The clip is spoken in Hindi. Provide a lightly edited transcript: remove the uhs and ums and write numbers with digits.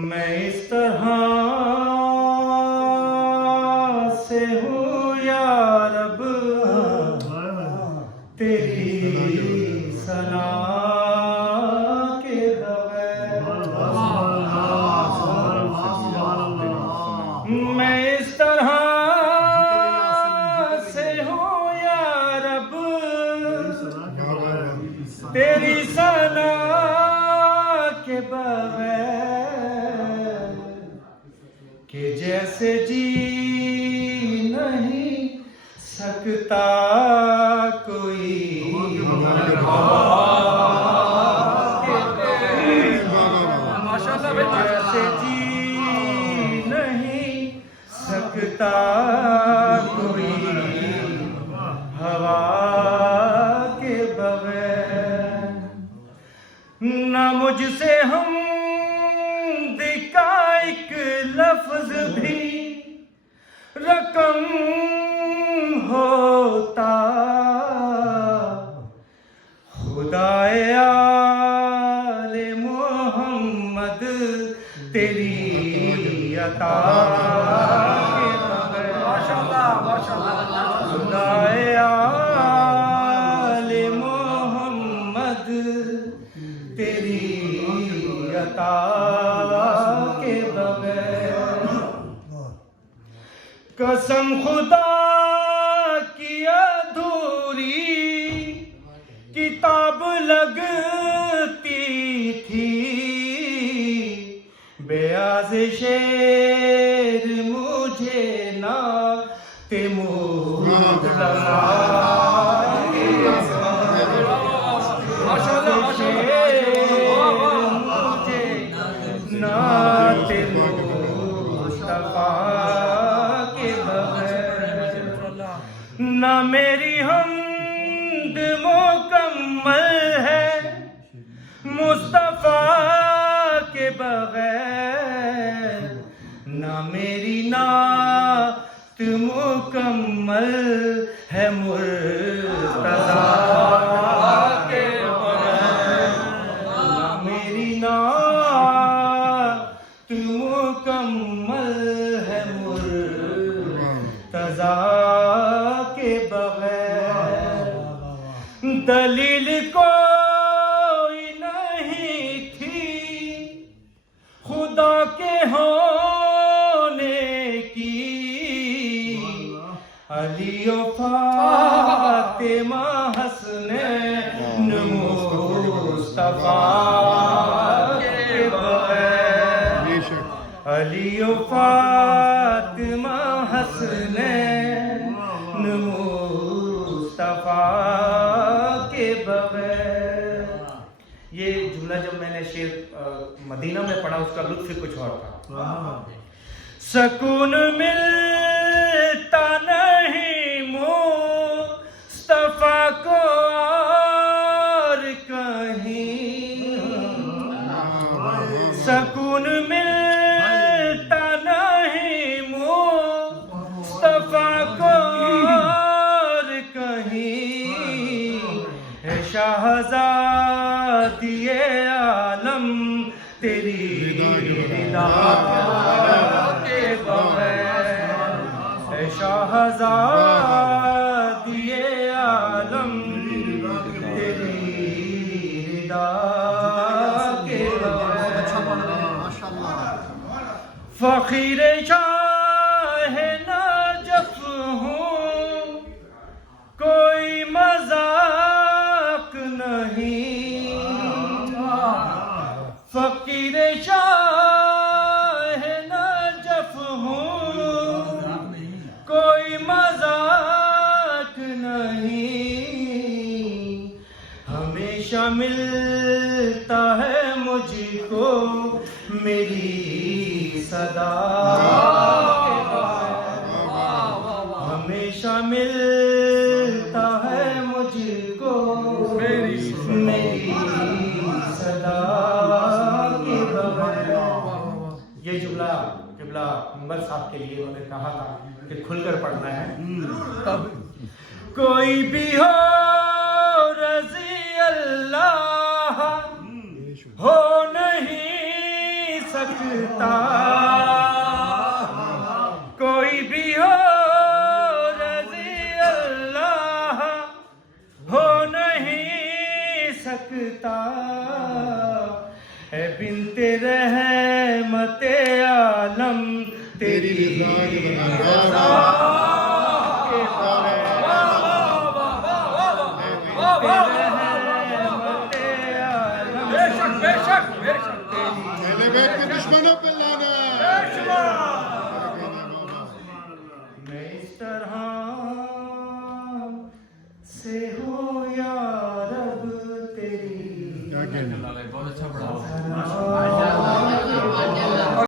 मैं इस तरह से हूँ या रब, तेरी सलाह के बगैर। मैं इस तरह से हूँ या रब, तेरी सलाह के बगैर, कि जैसे जी नहीं सकता कोई जैसे जी नहीं सकता कोई हवा के बगैर। ना मुझसे हम दिखा एक लफ्ज भी रकम होता, खुदाए आले मोहम्मद तेरी अता के बगैर। खुदाए आले मोहम्मद तेरी अता के बगैर। कसम खुदा की अधूरी किताब लगती थी, बेआज़ शेर मुझे ना ते मुस्तफा के मुझे ना ते मुस्तफा के बगैर। ना मेरी हमद मुकम्मल है मुस्तफा के बगैर, ना मेरी नात मुकम्मल है मुर्तज़ा के बगैर। ना मेरी नात मुकम्मल है मुर्तज़ा के बगैर। दलील कोई नहीं थी खुदा के होने की, अली ओ फातिमा हसनैन मुस्तफा के बगैर। अली ओ फातिमा हसनैन मुस्तफा के बगैर। ये जुमला जब मैंने शेर मदीना में पढ़ा उसका लुत्फ कुछ और था। सकून मिलता नहीं मुस्तफा को और कहीं, सकून मिलता नहीं मुस्तफा को और कहीं, है शाहज़ादिए आलम तेरी रिदा के बगैर, है शाहज़ादिए आलम तेरी रिदा के बगैर। फ़कीर शाह नजफ़ हूँ कोई मज़ाक नहीं, फ़कीर शाह नजफ़ हूँ कोई मज़ाक नहीं, हमेशा मिलता है मुझको मेरी सदा के बगैर। हमेशा मिलता है मुझको मेरी सदा के बगैर। ये जुमला किबला अंबर साहब के लिए उन्होंने कहा था कि खुलकर पढ़ना है। कोई भी हो रज़ सकता, कोई भी हो रज़ी अल्लाह हो नहीं सकता। है बिनते रहमते आलम तेरी तेरी रज़ा के बगैर